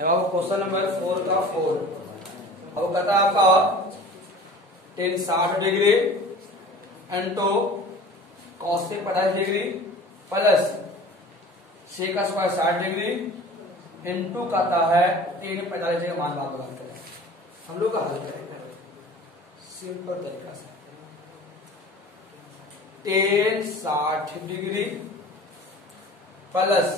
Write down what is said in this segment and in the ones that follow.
अब question number 4 का 4 अब कहता है आपका tan 60 degree into cosec 45 degree plus sec का स्क्वायर 60 डिग्री इंटू कहता है टेन 45 का मान बात करते हैं। हम लोग का हल करेंगे सिंपल तरीका से। Tan 60 degree plus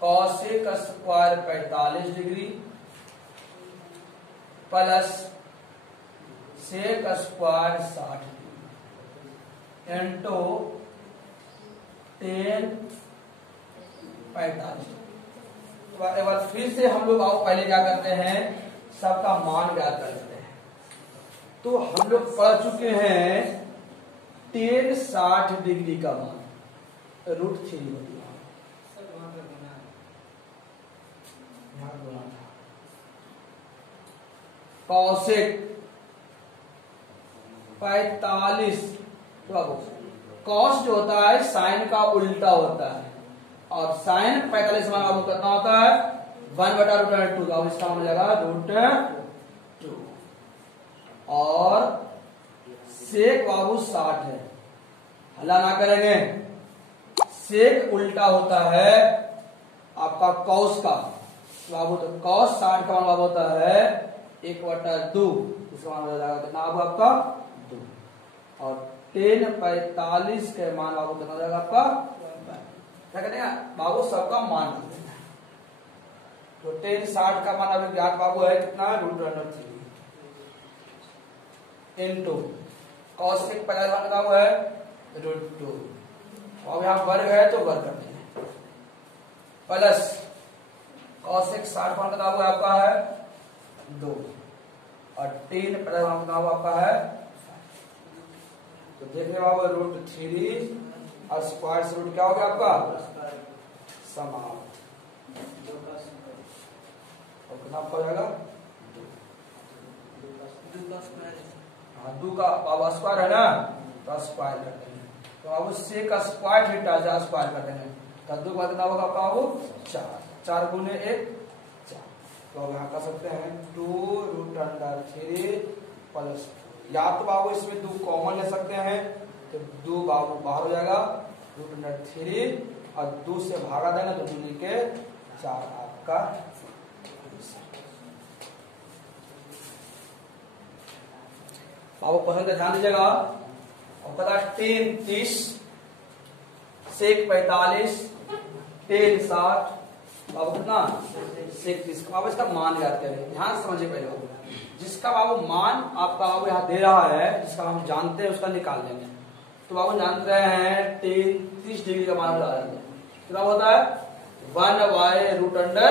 cosec square 45 degree plus sec square 60 degree into tan 45। तो एक बार फिर से हम लोग आओ पहले क्या करते हैं, सबका मान ज्ञात कर लेते हैं। तो हम लोग पढ़ चुके हैं टेन 60 डिग्री का मान √3 होती है। कॉसेक 45 तो अब कॉस जो होता है साइन का उल्टा होता है और साइन 45 मान बाबू कितना होता है 1/√2। अब इसका मान जाएगा √2 और सेक बाबू 60 है, हल्ला ना करेंगे। सेक उल्टा होता है आपका कॉस का बाबू, तो cos 60 का मान बाबू होता है 1/2, इसका मान हो जाएगा कितना बाबू आपका 2 और टेन 45 के मान बाबू कितना हो जाएगा आपका क्या कहते हैं बाबू सबका मान। तो टेन 60 का मान अभी ज्ञात बाबू है कितना √3 इंटू कॉसेक 50 मान का है √2। अब यहाँ वर्ग है तो वर्ग कर देंगे प्लस कॉसेक 60 मान का है आपका है 2 और टेन 50 मान का आपका है। तो देखने बाबू √3 और स्क्वायर से रूट क्या हो गया आपका समाप्त। और कितना आपका हो जाएगा 2 का बाबू स्क्वायर है ना, तो स्क्वायर कर देंगे। तो बाबू सेक का स्क्वायर थीटा जा स्क्वायर कर देंगे तो 2 का कितना होगा आपका बाबू 4 गुने 1 4। तो अब यहाँ कर सकते हैं 2√3 प्लस या तो बाबू इसमें 2 कॉमन ले सकते हैं तो 2 बाबू बाहर हो जाएगा √3 और 2 से भागा देंगे तो 2 के 4 आपका। बाबू पसंद का ध्यान दीजिएगा। और पता टेन 30 सेक 45 टेन 60 बाबू कितना सेक 30। बाबू इसका मान याद करें, ध्यान समझिए पहले बाबू जिसका बाबू मान आपका बाबू यहाँ दे रहा है जिसका हम जानते हैं उसका निकाल लेंगे। तो बाबू जानते हैं टेन 30 डिग्री का मान बता देंगे कितना होता है 1/√।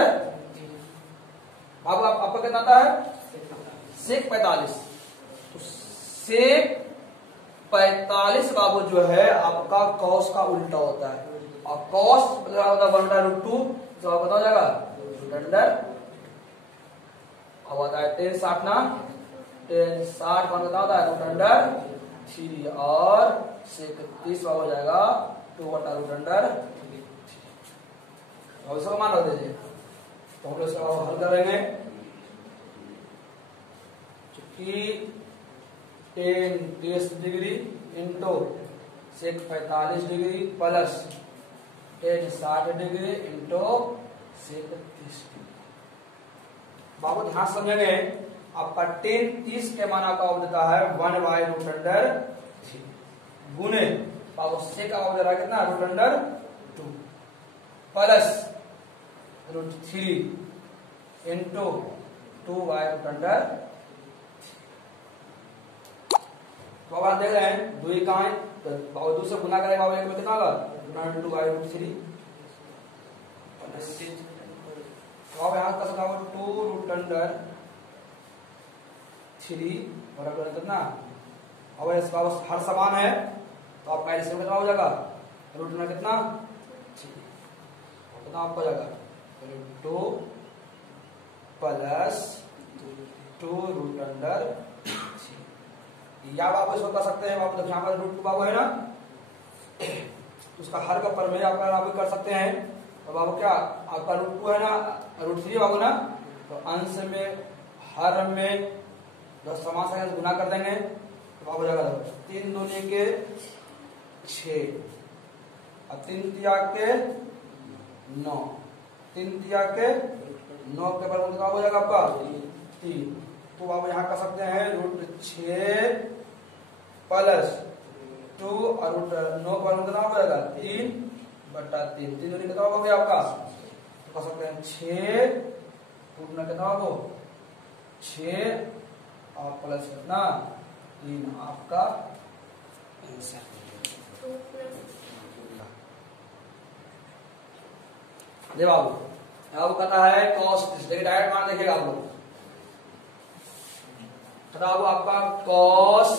बाबू आपका कितना आता है सेक 45। तो सेक 45 बाबू जो है आपका कॉस का उल्टा होता है और कॉस होता है 1/√2 तो आप बताओ जाएगा √। अब आता है टेन 60 ना, टेन 60 मान कितना होता है √3 और सेक 30 हो जाएगा 2/√3। अब इसका मान रख दीजिए तो हम लोग इसका हल करेंगे। चूंकि ten 30 degree into sec 45 degree plus ten 60 degree into sec 30 degree. बाबू ध्यान समझेंगे आपका टेन 30 के मान का देता है 1/√3 गुने बाबू सेक का दे रहा है कितना √2 प्लस √3 इंटू 2/√3। तो अब आप देख रहे हैं 2 कहाँ है तो बाबू 2 से गुना करेंगे बाबू एक में कितना होगा √2/√3। तो अब यहाँ का सकता होगा 2√3 बराबर कितना। अब इसका हर समान है तो आपका इसमें कितना हो जाएगा रूट में कितना कितना आपको हो जाएगा 2 प्लस 2√3। या आप इसको कर सकते हैं बाबू, यहाँ पर √2 बाबू है ना उसका हर का प्रमेय आप कर सकते हैं। तो बाबू क्या आपका √2 है ना, √3 बाबू ना, तो अंश में हर में जब समान संख्या से गुना कर देंगे तो बाबू हो जाएगा 3 दूनी के 6 और 3 तिया के 9, 3 तिया के 9 के बराबर कितना हो जाएगा आपका 3। तो बाबू यहाँ कर सकते हैं √6 प्लस 2 और √9 पर कितना हो जाएगा 3/3। 3 दूनी कितना हो गया आपका, तो कर सकते हैं 6 टूटना कितना हो 6 और प्लस कितना 3 आपका आंसर। देखो बाबू बाबू कहता है cos 30, देखिए डायरेक्ट मान देखिएगा आप लोग, बाबू आपका cos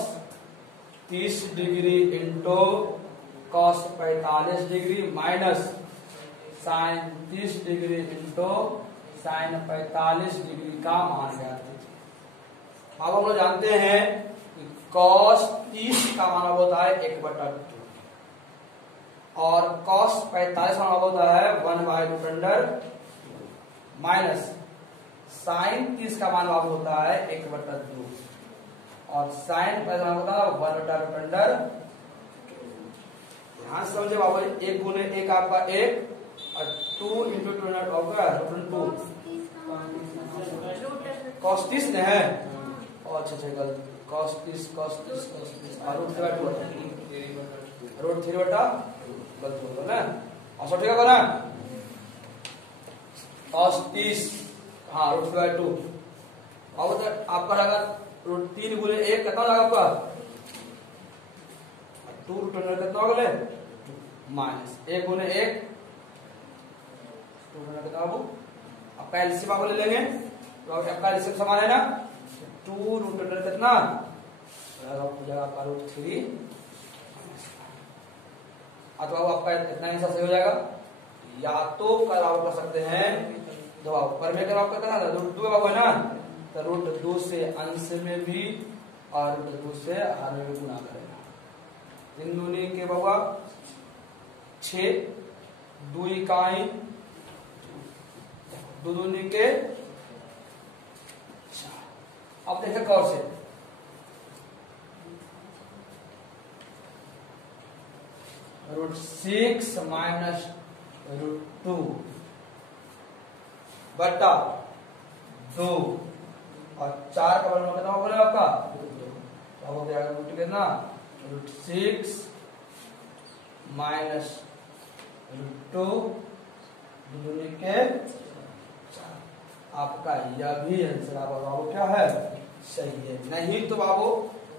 30 degree into cos 45 degree minus sin 30 degree into sin 45 degree का मान ज्ञात कीजिए। अब हम लोग जानते हैं कि cos 30 का मान होता है 1/2 और cos 45 मान होता है 1/√2 माइनस sin 30 का मान होता है 1/2 और sin 45 होता है 1/√2। ध्यान समझे बाबू, 1 गुने 1 आपका 1 और 2 इंटू 2 होगा √2। cos 30 ने है, अच्छा अच्छा गलत, cos 30 और √3 गलत होगा ना, अच्छा ठीक है ना, cos 30 हाँ √2 अब आपका लगा 3 गुने 1 कितना लगा आपका 2 √2 कितना हो गया माइनस 1 गुने 1 2 कितना बाबू, अब पहले से बाबू ले लेंगे तो आपका एलसीएम समान है ना, 2 √2 कितना हो जाएगा आपका √3। अब बाबू आपका इतना आंसर सही हो जाएगा, या तो कराओ कर सकते हैं दो ऊपर में कराओ करना था √2 बाबू है ना, तो √2 से अंश में भी और √2 से हर में भी गुना करेगा। 3 दूनी के बाबा 6, 2 इकाई 2 दूनी के 4। अब देखें गौर से, √6 माइनस √2 बटा 2 और 4 का बराबर कितना होगा आपका, अब हो गया √2 कितना √6 माइनस √2 दूनी के 4। आपका यह भी आंसर आपका बाबू क्या है सही है, नहीं तो बाबू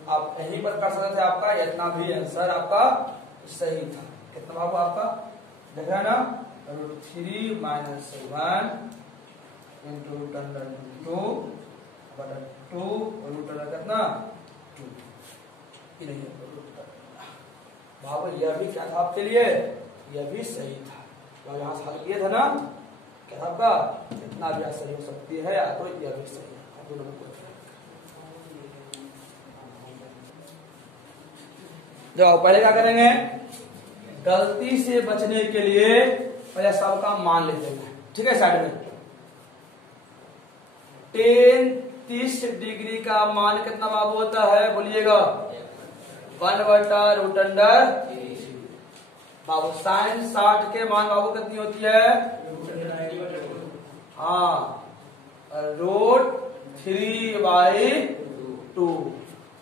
आप यहीं पर कर सकते थे, आपका इतना भी आंसर आपका सही था। कितना बाबू आपका देख रहे हैं ना, √3 माइनस 1 इंटू √2 बटा 2 √2 कितना 2 नहीं बाबू, यह भी क्या था आपके लिए, यह भी सही था। तो यहाँ से हल किए थे ना, क्या आपका इतना भी सही हो सकती है या तो यह भी सही है, दोनों में कोई जो पहले क्या करेंगे, गलती से बचने के लिए पहले सबका मान लेते हैं, ठीक है। साइड में 30 डिग्री का मान कितना बाबू होता है बोलिएगा 1/√2 बाबू। sin 60 के मान बाबू कितनी होती है, हाँ √3/2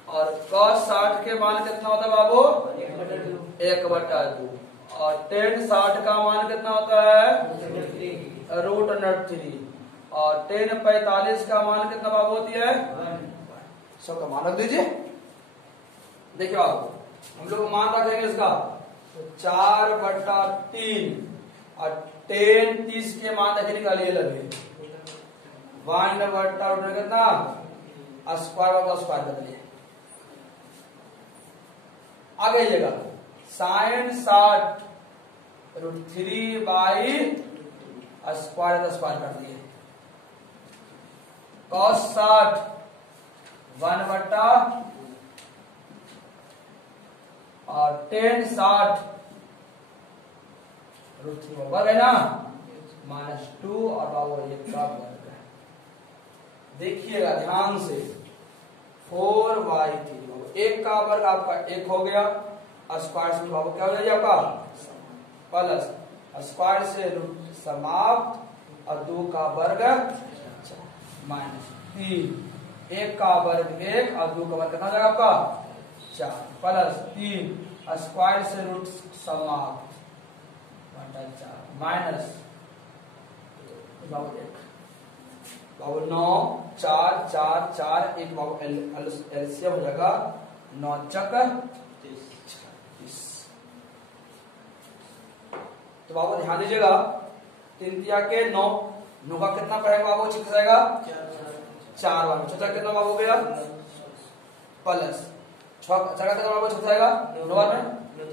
और cos 60 के मान कितना होता है बाबू 1/2 और tan 60 का मान कितना होता है √3 और tan 45 का मान कितना बाबू होती है, सबका मान रख दीजिए। देखिए बाबू हम लोग मान रखेंगे इसका तो 4/3 और tan 30 के मान देखिए निकालिए लगे 1/√2 कितना स्क्वायर कर लिए। आगे जाइएगा sin 60 √3/स्क्वायर कर दिए, cos 60 1/, और tan 60 √3 होगा ना, -2 और बाबू 1 का वर्ग। देखिएगा ध्यान से, 4y3 1 का वर्ग आपका 1 हो गया, स्क्वायर से बाबू क्या हो जाएगा आपका प्लस स्क्वायर से रूट समाप्त और 2 का वर्ग -3, 1 का वर्ग 1 और 2 का वर्ग कितना हो जाएगा आपका 4 प्लस 3 स्क्वायर से रूट समाप्त बटा 4 माइनस बाबू 1 बाबू 9 4 4 4 1 बाबू एलसीएम हो जाएगा 9 चक 36। तो बाबू ध्यान दीजिएगा 3 तिया के 9 9 का कितना पड़ेगा बाबू छिक जाएगा 4 बाबू 6 कितना बाबू हो गया प्लस 6 का कितना बाबू छिक जाएगा 9 बार में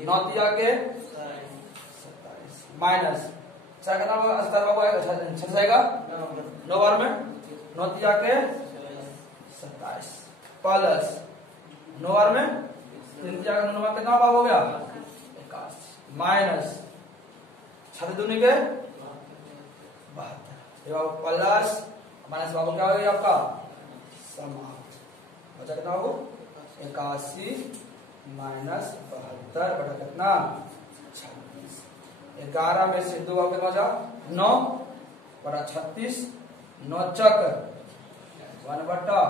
9 तिया के 27 माइनस 4 कितना बाबू 70 बाबू छिक जाएगा 9 बार में 9 तिया के 27 प्लस 9 बार में 3 तिया का 9 बार कितना बाबू हो गया 81 माइनस 6 दूनी के 72 प्लस माइनस बाबू क्या हो गया आपका समाप्त बचा कितना बाबू 81 माइनस 72 बटा कितना 26। 11 में से 2 कितना बचा 9 बटा 36 9 चक 1 बटा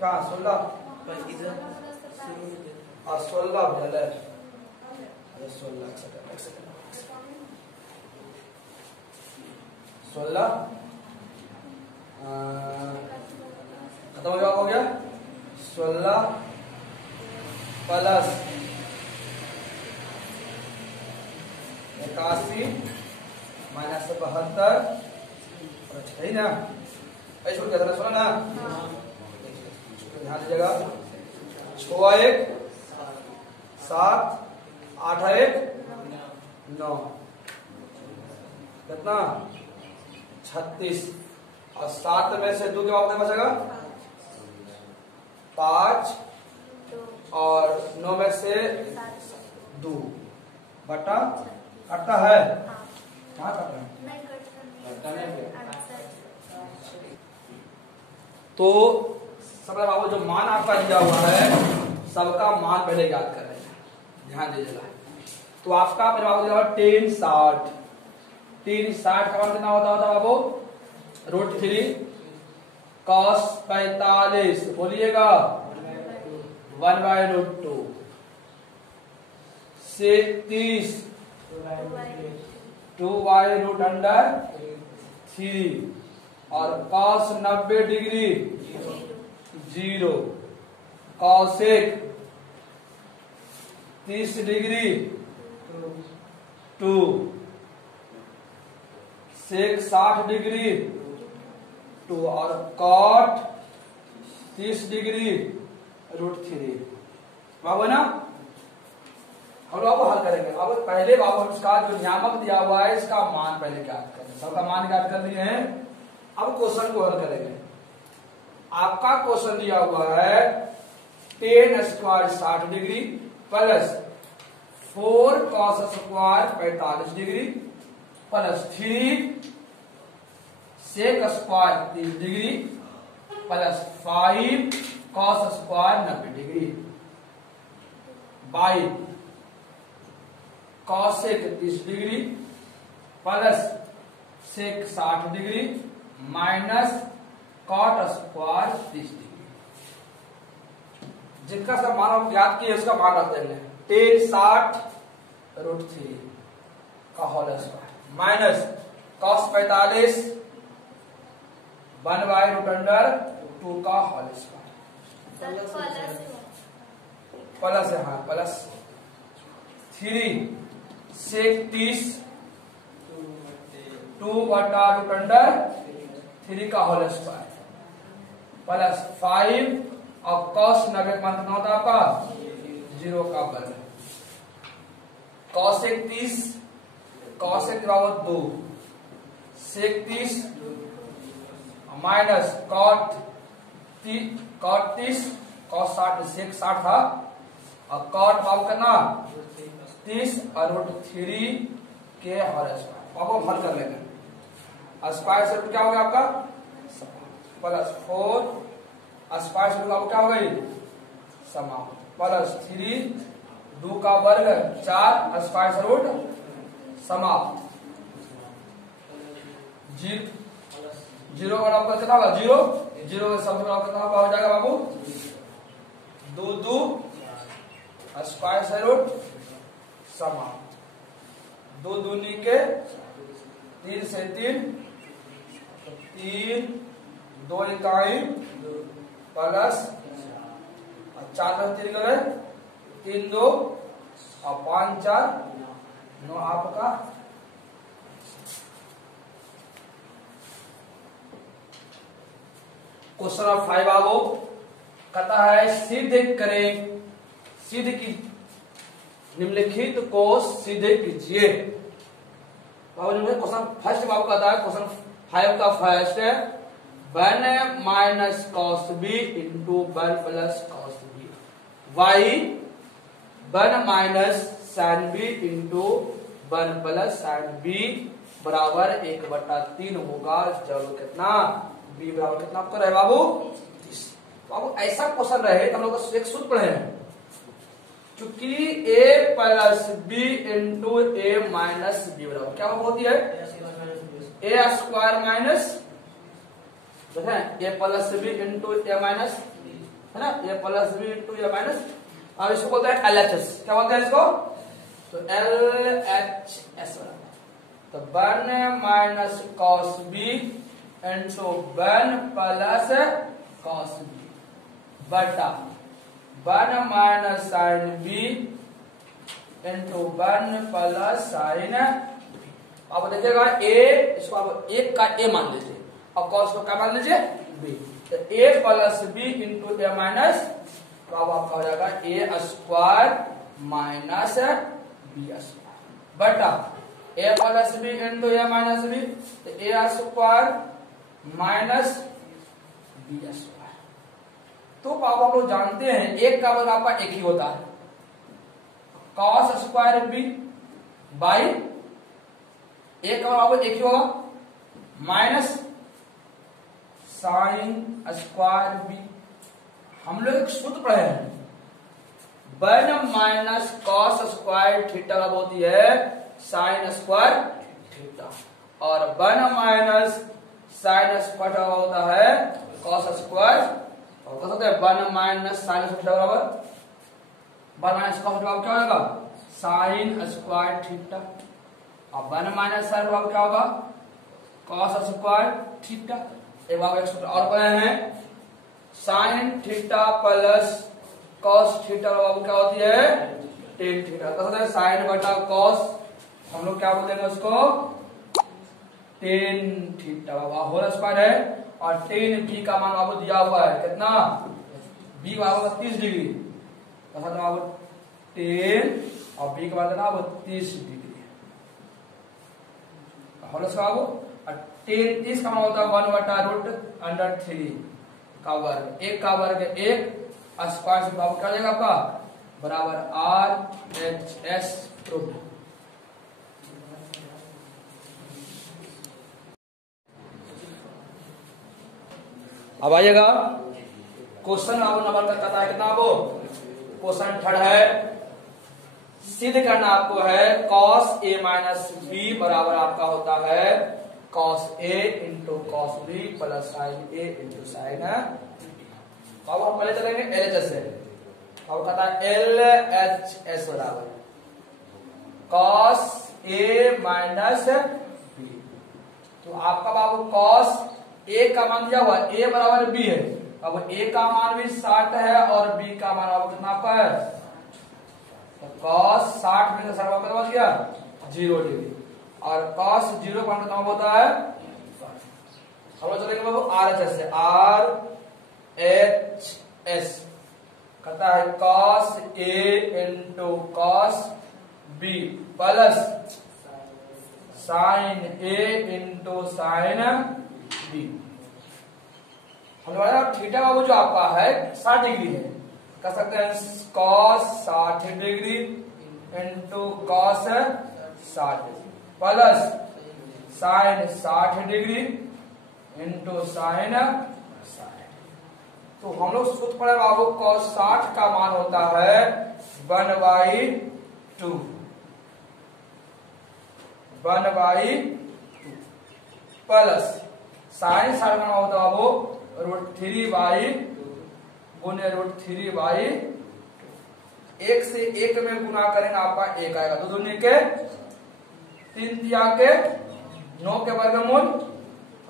कहा 16 और 16 बदल 16 खत्म हो गया 16 प्लस 81 माइनस 72 है ना ऐसे छोड़ के सुना ना ध्यान दीजिएगा 6 1 7 8 1 9 कितना 36 और 7 में से 2 के बाद बचेगा 5 और 9 में से 2 बटा कटता है कहाँ कट रहा है तो सबका बाबू जो मान आपका दिया हुआ है सबका मान पहले याद कर रहे हैं ध्यान दीजिएगा। तो आपका फिर बाबू दिया 10 60 3 60 का मान कितना होता बाबू √3 cos 45 बोलिएगा 1/√2 से 30 2/√3 और cos 90 degree 0 cosec 30 degree 2 sec 60 degree 2 और cot 30 डिग्री √3 बाबू ना हम बाबू हल करेंगे। अब पहले बाबू इसका जो नियामक दिया हुआ है इसका मान पहले याद करें सबका मान याद कर लिए हैं। अब क्वेश्चन को हल करेंगे। आपका क्वेश्चन दिया हुआ है 10 square 60 degree plus 4 cos square 45 degree plus 3 sec square 30 degree plus 5 cos square 90 degree by cosec 30 degree plus sec 60 degree minus cot square 30 degree. जिनका सब मान आप याद किए उसका मान रख देंगे 10 60√3 का होल स्क्वायर माइनस cos 45 1/√2 का होल स्क्वायर प्लस है हाँ प्लस 3 sec 30 2/√3 का होल स्क्वायर प्लस 5 और cos 90 मान कितना होता है आपका 0 का वर्ग cosec 30 cosec बराबर 2 sec 30 minus cot 30 cos 60 sec 60 था और cot बाबू करना 30 और √3 के और स्क्वायर, आपको हल कर लेंगे। स्क्वायर से क्या हो गया आपका प्लस 4 स्क्वायर से आपको क्या हो गई समाप्त प्लस 3 2 का वर्ग 4 स्क्वायर से रूट समाप्त। जीरो का आपका कितना होगा जीरो जीरो का शब्द का कितना हो जाएगा बाबू 2 2 स्क्वायर से रूट समाप्त 2 दूनी के 3 से 3 3 2 इकाई प्लस 4 में 3 गए 3 2 और 5 4 9 आपका क्वेश्चन नंबर 5 बाबू कहता है सिद्ध करें सिद्ध की निम्नलिखित को सिद्ध कीजिए। बाबू क्वेश्चन फर्स्ट बाबू कहता है क्वेश्चन 5 का फर्स्ट है 1 minus cos B into 1 plus cos B by 1 minus sine B into 1 plus sine B बराबर 1/3 होगा जब कितना बी बराबर कितना आपका रहे बाबू। बाबू ऐसा क्वेश्चन रहे हम लोग एक सूत्र पढ़े हैं चूंकि a plus B into A minus B बराबर क्या होती है ए स्क्वायर माइनस है A plus B into A minus है ना A plus B into A minus अब इसको बोलते हैं LHS क्या बोलते हैं इसको तो LHS तो 1 minus cos B into 1 plus cos B बटा 1 minus sine B into 1 plus sine अब देखिएगा ए इसको आप 1 का ए मान लीजिए और कॉस को क्या मान लीजिए बी तो ए plus B into A minus तो अब आपका हो जाएगा ए स्क्वायर माइनस बी स्क्वायर बटा ए plus B into A minus B तो ए स्क्वायर माइनस बी स्क्वायर। तो आप लोग जानते हैं एक का वर्ग आपका एक ही होता है कॉस स्क्वायर बी बाई एक का वर्ग एक ही होगा माइनस साइन स्क्वायर बी। हम लोग एक सूत्र पढ़े हैं 1 माइनस कॉस स्क्वायर थीटा होती है साइन स्क्वायर थीटा और 1 माइनस साइन स्क्वायर होता है कॉस स्क्वायर और क्या होता है 1 माइनस साइन स्क्वायर बराबर 1 माइनस कॉस बराबर क्या होगा साइन स्क्वायर थीटा और 1 माइनस साइन बराबर क्या होगा कॉस स्क्वायर थीटा। एक बार एक सूत्र और पढ़े हैं sine theta plus cos theta बराबर क्या होती है टेन थीटा क्या होता है साइन बटा कॉस हम लोग क्या बोलेंगे उसको टेन थीटा होल स्क्वायर है और टेन बी का मान आपको दिया हुआ है कितना बी का मान 30 डिग्री तो 10 और बी का मान कितना 30 डिग्री होल स्क्वायर और 10 इसका मान होता है 1/√3 का वर्ग एक का वर्ग एक स्क्वायर से बाबू क्या जाएगा आपका बराबर RHS प्रूफ। अब आइएगा क्वेश्चन नंबर का कहता है कितना वो क्वेश्चन 3 है सिद्ध करना आपको है cos a माइनस बी बराबर आपका होता है cos a into cos b plus sin a into sin अब हम पहले चलेंगे LHS से अब कहता है LHS बराबर cos a माइनस b तो आपका बाबू cos a का मान दिया हुआ a बराबर b है अब a का मान भी 60 है और b का मान आपको कितना आपका है तो cos 60 में से 60 कितना बच गया 0 डिग्री और cos 0 का कितना होता है हम लोग चलेंगे बाबू RHS से RHS कहता है cos a into cos b plus sin a into sin b हमारा थीटा बाबू जो आपका है 60 डिग्री है कह सकते हैं cos 60 degree into cos 60 degree plus sign 60 degree into sine 60। तो हम लोग सूत्र पढ़े बाबू cos 60 का मान होता है 1/2 प्लस साइन 60 का मान होता है बाबू √3/, गुने √3/, एक से एक में गुना करेंगे आपका एक आएगा, दो दूनी के 3 तिया के 9 के वर्गमूल,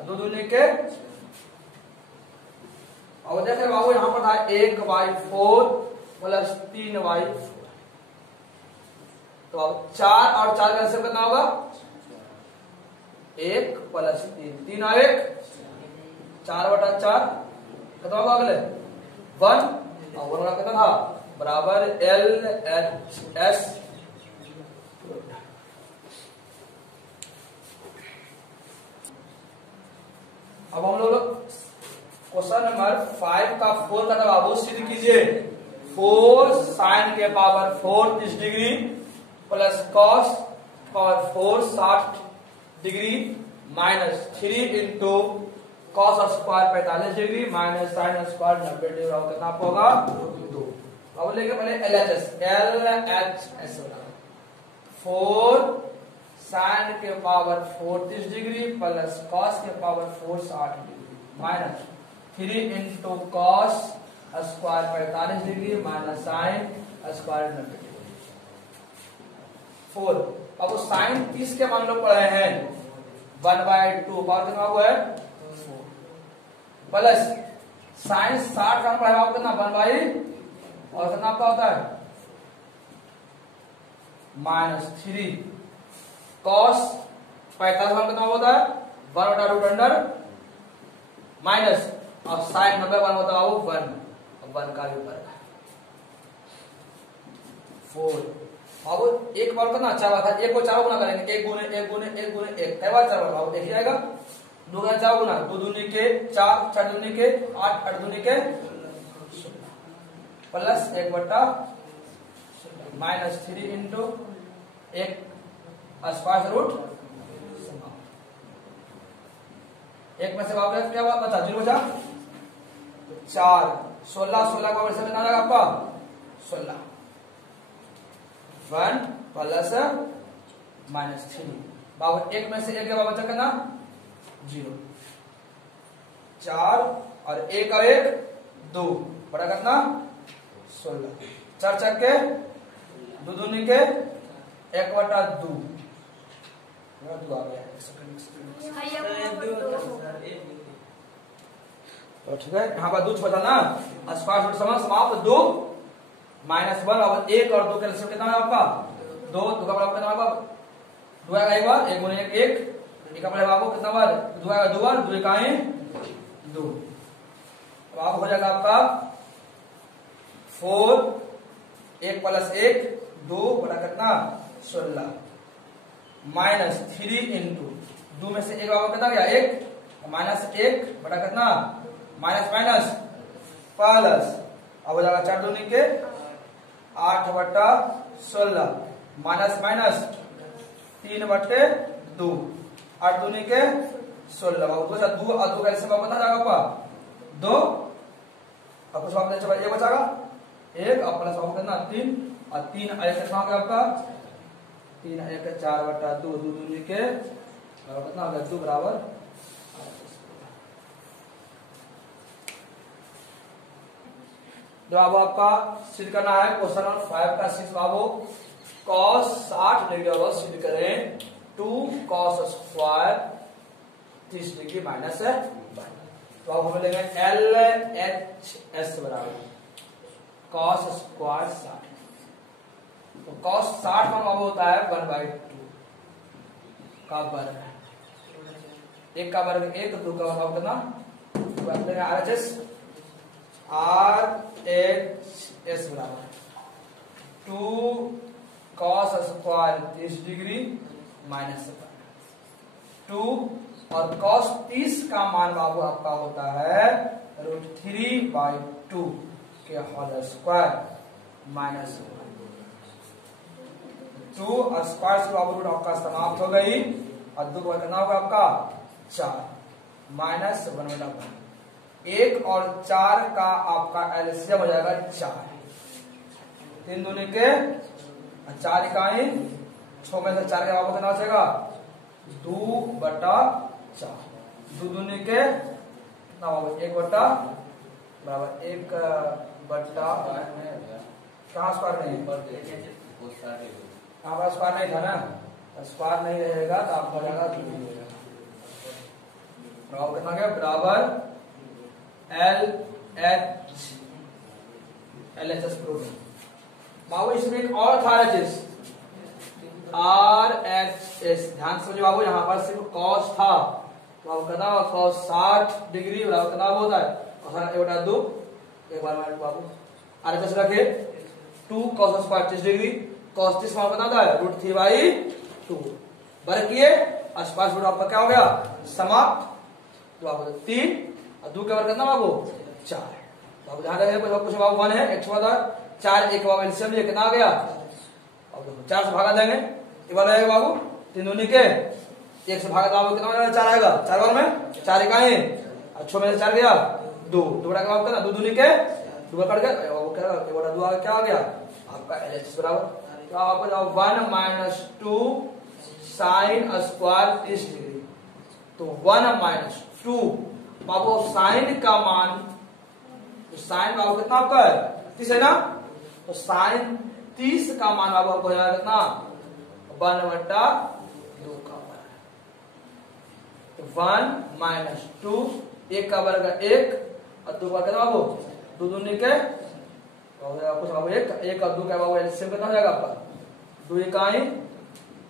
दो दूनी के, और देखे बाबू यहां पर था 1/4 प्लस 3/4, तो अब 4 और 4 का हिसाब कितना होगा 1 प्लस 3, 3 और 1 4/4 कितना होगा अगले 1, और 1 कितना था बराबर LHS। अब हम लोग क्वेश्चन नंबर 5 का 4 का बाबू सिद्ध कीजिए 4 साइन के power 4 30 degree plus cos power 4 60 degree minus 3 into cos square 45 degree minus sine square 90 degree कितना होगा 2। अब लेंगे पहले LHS 4 साइन के पावर 4 30 डिग्री प्लस कॉस के power 4 60 degree minus 3 into cos square 45 degree minus sine square 90 degree 4। अब sign 30 के मान लो पढ़े हैं 1/2 पावर कितना हुआ है 4 प्लस साइन 60 का पढ़ा हुआ कितना 1/, और कितना आपका होता है -3 कॉस 45 का कितना होता है 1/√अंडर माइनस, और साइन 90 का होता है वो 1 का भी वर्ग 4। अब एक बार कितना 4 था, एक को 4 गुना करेंगे 1 गुने 1 गुने 1 गुने 1 कई बार 4 बार एक ही आएगा, 2 का 4 गुना 2 दूनी के 4 4 दूनी के 8 8 दूनी के plus 1/, minus 3 into 1 square root 1 में से वापस क्या बचा 0 बचा 4 16 16 का वर्ष कितना लगा आपका 16 1 प्लस -3 बाबू 1 में से 1 के बाद बचा कितना 0 4 और 1 और 1 2 बड़ा कितना 16 4 4 के 2 दूनी के 1/2 आ गया तो ठीक है, यहाँ पर 2 बचा ना स्क्वायर रूट समाप्त 2 -1 और 1 और 2 का रेशियो कितना है आपका 2 का बराबर कितना होगा 2 आएगा एक बार 1 गुने 1 1 का बराबर आपको कितना बार 2 आएगा 2 बार 2 इकाई 2। अब आप हो जाएगा आपका 4 1 प्लस 1 2 बड़ा कितना 16 माइनस 3 इंटू 2 में से 1 बराबर कितना गया 1 माइनस 1 बड़ा कितना माइनस माइनस प्लस, अब हो जाएगा 4 दूनी के 8/16 माइनस माइनस 3/2 8 दूनी के 16 और 2 और 2 कैसे बता जाएगा 2 और कुछ वापस ये बचाएगा 1 और प्लस वापस कितना 3 और 3 1 कितना हो गया आपका 3 1 4/2 2 दूनी के और कितना हो गया 2 बराबर। जवाब आपका सिद्ध करना है क्वेश्चन नंबर 5 का 6 बाबू cos 60 डिग्री सिद्ध करें 2 cos स्क्वायर 30 डिग्री माइनस 1। तो अब हम लेंगे LHS बराबर cos स्क्वायर 60, तो cos 60 का बाबू होता है 1/2 का वर्ग, 1 का वर्ग 1 2 का वर्ग कितना RHS RHS बराबर 2 cos स्क्वायर 30 डिग्री माइनस 2 और cos 30 का मान बाबू आपका होता है √3/2 के होल स्क्वायर माइनस 2 और स्क्वायर से बाबू रूट आपका समाप्त हो गई और 2 का कितना होगा आपका 4 माइनस 1/1 1 और 4 का आपका एलसीएम हो जाएगा 4 3 दूनी के 4 इकाई 6 में से 4 के बाबू कितना बचेगा 2/4 2 दूनी के कितना बाबू 1 बराबर 1/, कहाँ स्क्वायर नहीं कहाँ पर स्क्वायर नहीं था ना, स्क्वायर नहीं रहेगा तो आपका हो जाएगा 2 बराबर कितना गया बराबर LHS प्रोटीन। बाबू इसमें एक और था चीज RHS, ध्यान से समझो बाबू, यहाँ पर सिर्फ कॉस था तो बाबू कितना कॉस 60 डिग्री बराबर कितना होता है और 1/2 एक बार मार बाबू RHS रखे 2 cos स्क्वायर 30 डिग्री cos 30 मान बताता है √3/2 वर्ग किए आसपास रूट आपका क्या हो गया समाप्त तो बाबू 3 और 2 के वर्ग कितना बाबू 4 बाबू ध्यान रखिए कुछ बाबू 1 है x वाला 4 1 बाबू एलसीएम लिए कितना आ गया अब 4 से भागा देंगे ये वाला है बाबू 3 दूनी के 1 से भागा बाबू कितना हो जाएगा 4 आएगा 4 बार में 4 इकाई और 6 में से 4 गया 2 बड़ा का बाबू 2 दूनी के 2 कट गया वो क्या ये बड़ा 2 क्या आ गया आपका LHS बराबर तो आपको जाओ 1 - 2 sin स्क्वायर 30 डिग्री तो 1 - 2 बाबू साइन का मान तो साइन बाबू कितना आपका है 30 है ना तो साइन 30 का मान बाबू आपको हो जाएगा कितना 1/2 का वर्ग 1 - 2 1 का वर्ग 1 और 2 का कितना बाबू 2 दूनी के कुछ बाबू 1 और 2 का बाबू एलसीएम कितना हो जाएगा आपका 2 इकाई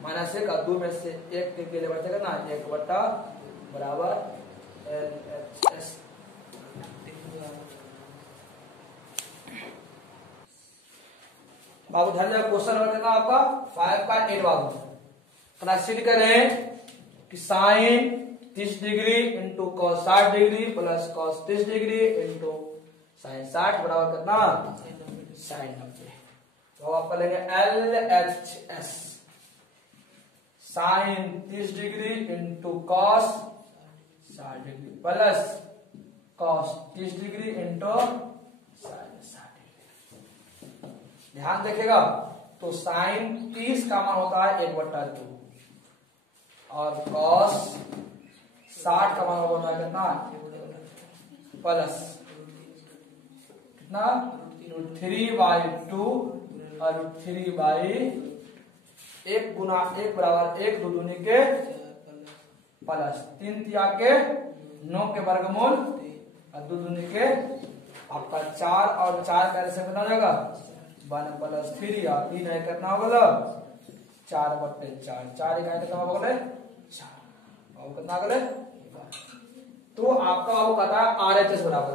-1 और 2 में से 1 के लिए बचेगा ना 1/, बराबर LHS। बाबू ध्यान दिया क्वेश्चन नंबर कितना आपका 5/8 बाबू कंसीडर करें कि sine 30 degree into cos 60 degree plus cos 30 degree into sine 60 बराबर कितना साइन 90 तो आप लेंगे LHS sine 30 degree into cos 60 degree plus cos 30 degree into sine 60 degree. ध्यान देखिएगा तो साइन 30 का मान होता है 1/2 और कॉस 60 का मान होता है कितना प्लस कितना √3/2 और √3/1 गुना 1 बराबर 1 2 दूनी के प्लस 3 तिया के 9 के वर्गमूल और 2 दूनी के आपका 4 और 4 का ऐसे कितना हो जाएगा 1 + 3 और 3 है कितना हो गया 4/4 4 इकाई कितना हो गया 4 और कितना हो गया तो आपका बाबू कहता है RHS बराबर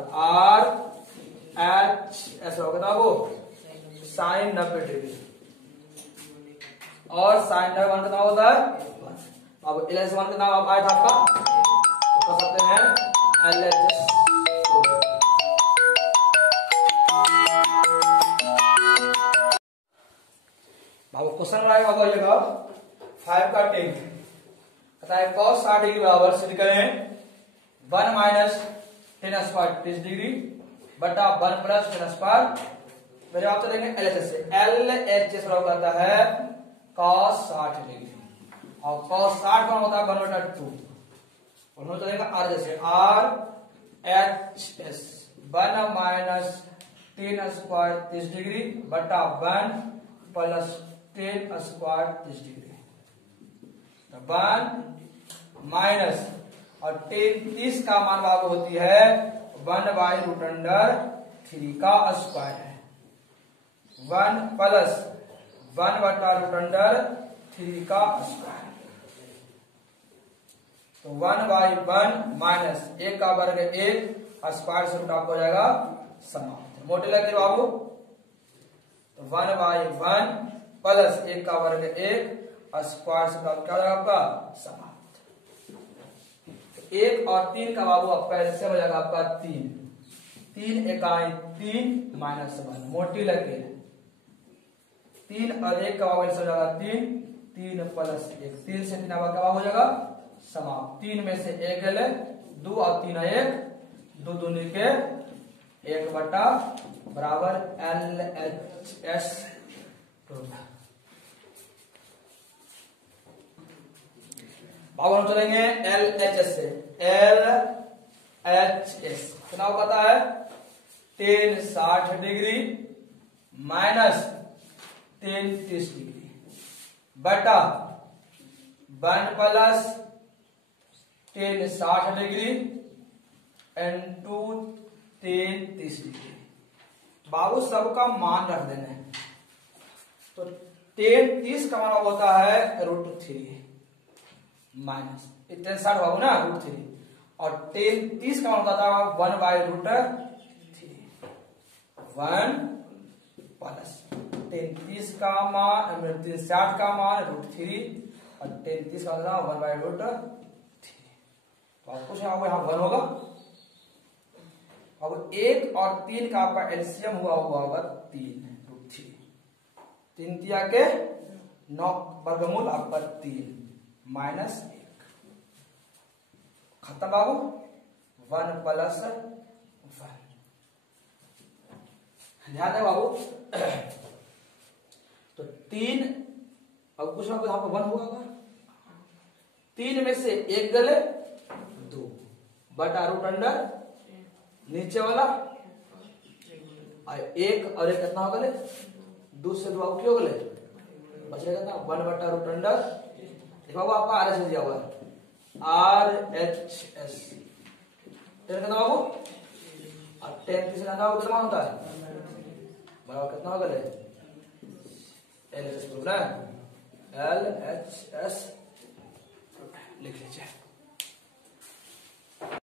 RHS हो कितना वो साइन 90 डिग्री और साइन 90 कितना होता है अब LHS मान कितना आया था आपका तो कह सकते हैं LHS बाबू क्वेश्चन आएगा बाबू ये 5 का 10 कहता है cos 60 डिग्री बराबर सिद्ध करें 1 - 10 स्क्वायर 30 डिग्री बटा 1 + 10 स्क्वायर मेरे आप चलेंगे LHS से LHS बराबर करता है cos 60 डिग्री और cos 60 का होता है 1/2 और हम चलेगा R जैसे RHS 1 - 10 स्क्वायर 30 डिग्री बटा 1 + 10 स्क्वायर 30 डिग्री 1 माइनस और 10 30 का मान बाबू होती है 1/√3 का स्क्वायर है 1 + 1/√3 का स्क्वायर तो 1/1 माइनस 1 का वर्ग 1 स्क्वायर से रूट आपको हो जाएगा समाप्त मोटे लगे बाबू तो 1/1 प्लस 1 का वर्ग 1 स्क्वायर से क्या हो जाएगा आपका समाप्त 1 और 3 का बाबू आपका ऐसे हो जाएगा आपका 3 इकाई 3 - 1 मोटी लकीर 3 और 1 का भाग हो जाएगा 3, 3 प्लस 1, 3 से 3 का भाग हो जाएगा समाप्त। 3 में से 1 गले 2 और 3 1, 2 दूनी के 1 बटा बराबर LHS। भाग हम चलेंगे LHS से। LHS कितना पता है, tan 60 degree minus tan 30 degree बटा 1 plus tan 60 degree into tan 30 degree. बाबू सबका मान रख देना है। तो tan 30 का मान होता है √3 माइनस tan 60 बाबू ना √3, और tan 30 का मान होता था 1/√3, 1 प्लस tan 30 का मान tan 60 का मान √3 और tan 30 का मान 1/√3। तो आपको यहाँ 1 होगा। अब 1 और 3 का आपका एलसीएम हुआ होगा 3√3, 3 तिया के 9 वर्गमूल आपका 3 माइनस 1 खत्म बाबू। 1 प्लस 1 ध्यान है बाबू। तो 3 अब कुछ ना कुछ यहाँ पर 1 होगा। 3 में से 1 गले 2 बटा रूट अंडर नीचे वाला 1 और 1 कितना हो गले 2 से 2 क्यों गले बचेगा कितना 1 बटा रूट अंडर। देखो बाबू आपका RHS दिया हुआ है RHS कितना बाबू, और 10 कितना कितना होता है बराबर कितना हो गले LHS LHS लिख लीजिए।